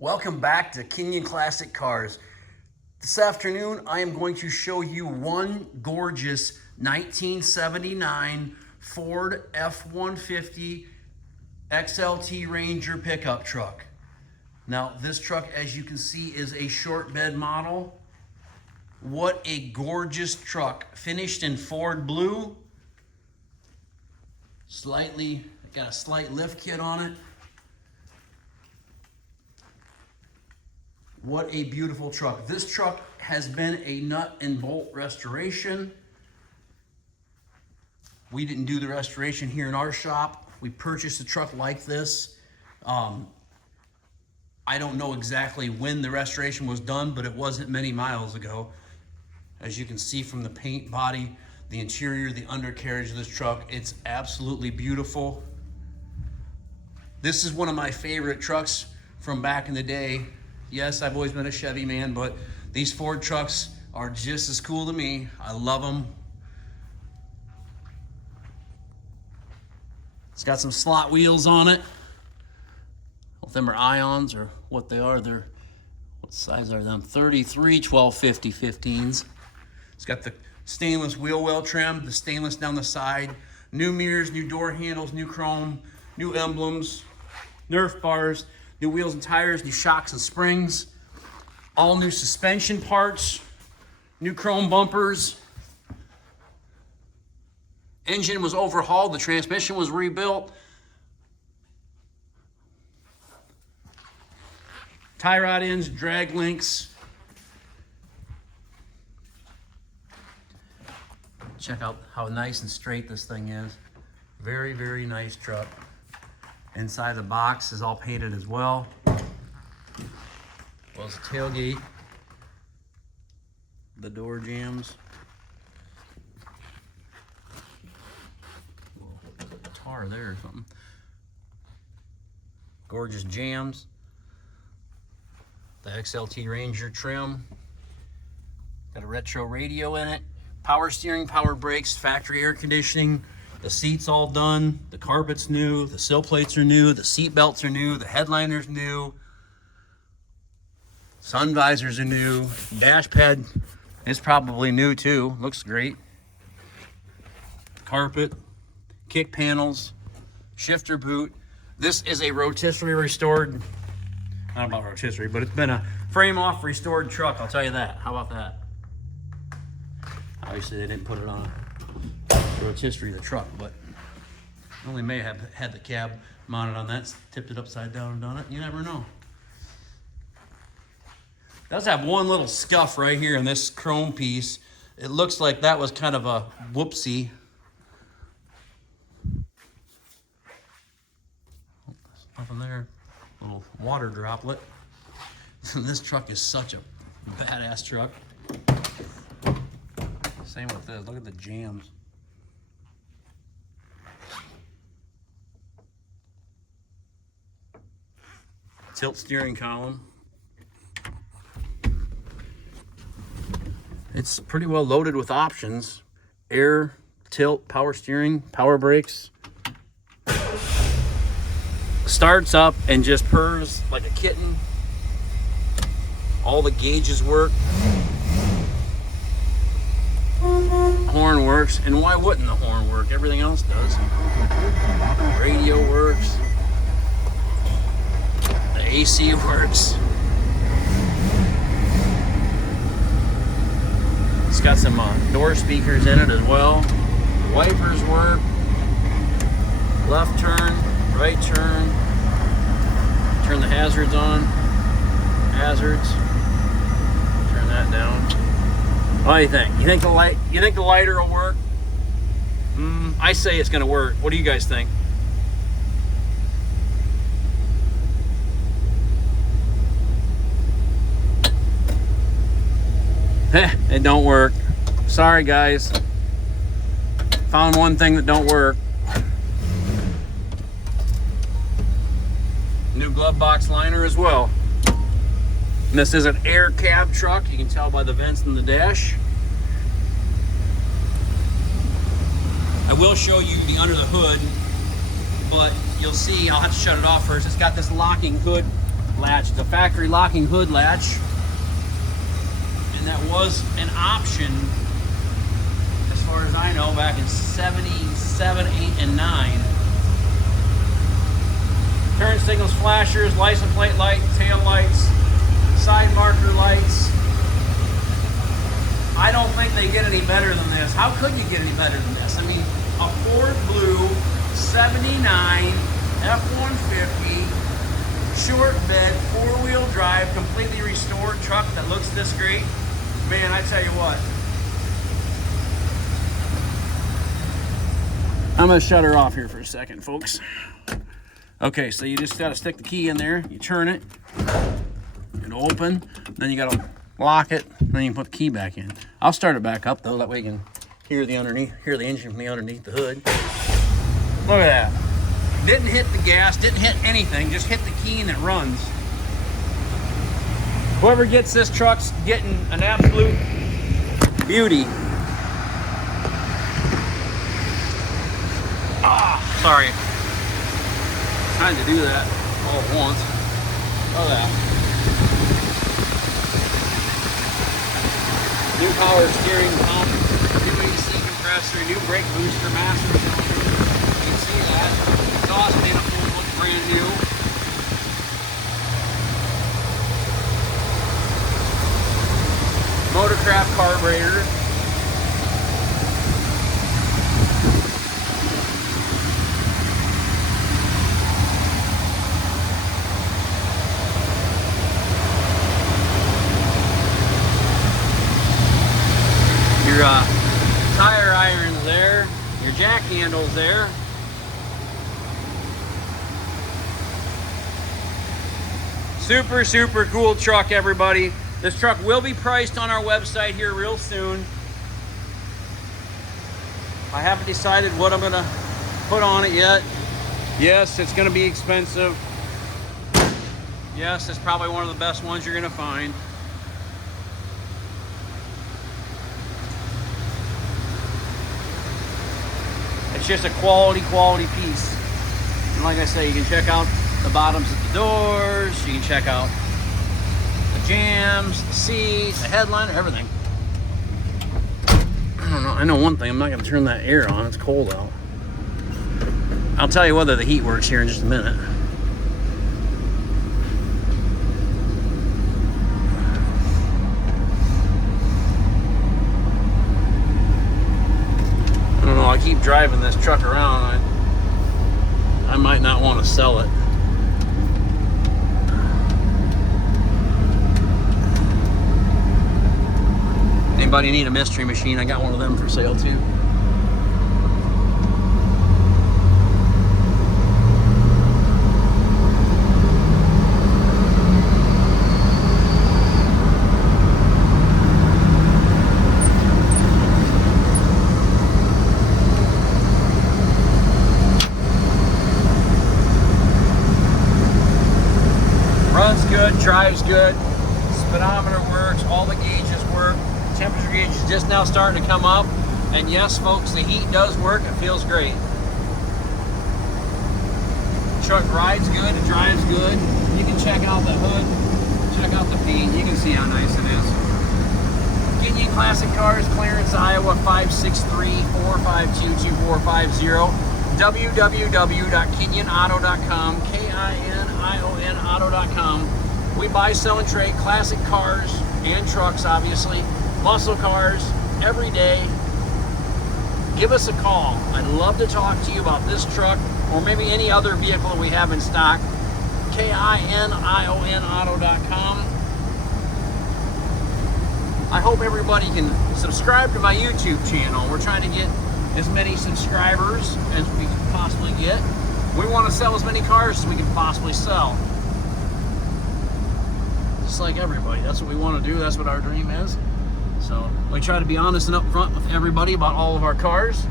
Welcome back to Kinion Classic Cars. This afternoon, I am going to show you one gorgeous 1979 Ford F-150 XLT Ranger pickup truck. Now, this truck, as you can see, is a short bed model. What a gorgeous truck. Finished in Ford blue. Got a slight lift kit on it. What a beautiful truck. This truck has been a nut and bolt restoration. We didn't do the restoration here in our shop. We purchased a truck like this. I don't know exactly when the restoration was done, but it wasn't many miles ago. As you can see from the paint, body, the interior, the undercarriage of this truck, it's absolutely beautiful. This is one of my favorite trucks from back in the day. Yes, I've always been a Chevy man, but these Ford trucks are just as cool to me. I love them. It's got some slot wheels on it. I don't know if them are ions or what they are. What size are them? 33 1250 15s. It's got the stainless wheel well trim, the stainless down the side, new mirrors, new door handles, new chrome, new emblems, Nerf bars, new wheels and tires, new shocks and springs, all new suspension parts, new chrome bumpers. Engine was overhauled, the transmission was rebuilt. Tie rod ends, drag links. Check out how nice and straight this thing is. Very, very nice truck. Inside the box is all painted as well. Well as the tailgate, the door jambs. Tar there or something. Gorgeous jambs. The XLT Ranger trim. Got a retro radio in it. Power steering, power brakes, factory air conditioning. The seat's all done, the carpet's new, the sill plates are new, the seat belts are new, the headliner's new, sun visors are new, dash pad is probably new too, looks great. Carpet, kick panels, shifter boot. This is a rotisserie restored, not about rotisserie, but it's been a frame off restored truck, I'll tell you that. How about that? Obviously they didn't put it on rotisserie the truck, but only may have had the cab mounted on that, tipped it upside down and done it. You never know. It does have one little scuff right here in this chrome piece. It looks like that was kind of a whoopsie. Nothing there. Little water droplet. This truck is such a badass truck. Same with this. Look at the jams. Tilt steering column. It's pretty well loaded with options. Air, tilt, power steering, power brakes. Starts up and just purrs like a kitten. All the gauges work. Horn works, and why wouldn't the horn work? Everything else does. Radio works. AC works. It's got some door speakers in it as well. Wipers work. Left turn, right turn. Turn the hazards on. Hazards. Turn that down. What do you think? You think the lighter will work? I say it's going to work. What do you guys think? It don't work. Sorry guys. Found one thing that don't work. New glove box liner as well. And this is an air cab truck. You can tell by the vents in the dash. I will show you the under the hood, but you'll see, I'll have to shut it off first. It's got this locking hood latch. It's a factory locking hood latch. And that was an option, as far as I know, back in 77, 8, and 9. Turn signals, flashers, license plate light, tail lights, side marker lights. I don't think they get any better than this. How could you get any better than this? I mean, a Ford Blue 79 F-150 short bed, 4-wheel drive, completely restored truck that looks this great. Man, I tell you what. I'm gonna shut her off here for a second, folks. Okay, so you just gotta stick the key in there, you turn it, it'll open, then you gotta lock it, then you can put the key back in. I'll start it back up though, that way you can hear the engine from the underneath the hood. Look at that. Didn't hit the gas, didn't hit anything, just hit the key and it runs. Whoever gets this truck's getting an absolute beauty. Ah, sorry. Trying to do that all at once. Look at that. New power steering pump, new AC compressor, new brake booster, master cylinder. You can see that. Exhaust manifold looks brand new. Motorcraft carburetor. Your tire irons there, your jack handles there. Super, super cool truck, everybody. This truck will be priced on our website here real soon. I haven't decided what I'm gonna put on it yet. Yes, it's gonna be expensive. Yes, it's probably one of the best ones you're gonna find. It's just a quality piece. And like I say, you can check out the bottoms of the doors, you can check out the jams, the seats, the headliner, everything. I don't know, I know one thing, I'm not gonna turn that air on, it's cold out. I'll tell you whether the heat works here in just a minute. I don't know, I keep driving this truck around. I might not want to sell it. Anybody need a mystery machine? I got one of them for sale too. Runs good, drives good, speedometer works, all the gauges work. Temperature gauge is just now starting to come up, and yes folks, the heat does work. It feels great. Truck rides good, it drives good. You can check out the hood, check out the paint, you can see how nice it is. Kinion Classic Cars, Clarence, Iowa 563-452-2450. www.kinionauto.com, Kinion auto.com. We buy, sell, and trade classic cars and trucks, obviously. Muscle cars every day. Give us a call. I'd love to talk to you about this truck or maybe any other vehicle that we have in stock. KINIONauto.com. I hope everybody can subscribe to my YouTube channel. We're trying to get as many subscribers as we can possibly get. We want to sell as many cars as we can possibly sell. Just like everybody. That's what we want to do. That's what our dream is. So we try to be honest and upfront with everybody about all of our cars.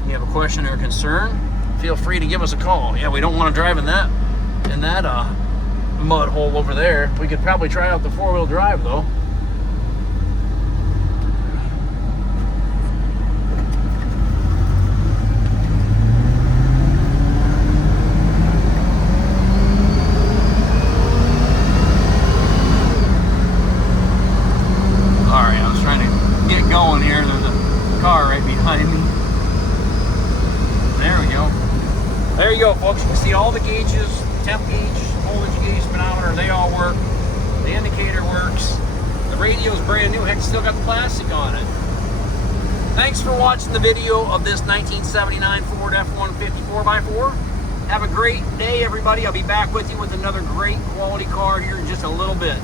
If you have a question or a concern, feel free to give us a call. Yeah, we don't want to drive in that mud hole over there. We could probably try out the 4-wheel drive though. down here. There's a car right behind me. There we go. There you go, folks. You can see all the gauges, temp gauge, voltage gauge, speedometer, they all work. The indicator works. The radio's brand new. Heck, still got the plastic on it. Thanks for watching the video of this 1979 Ford F-150 4x4. Have a great day, everybody. I'll be back with you with another great quality car here in just a little bit.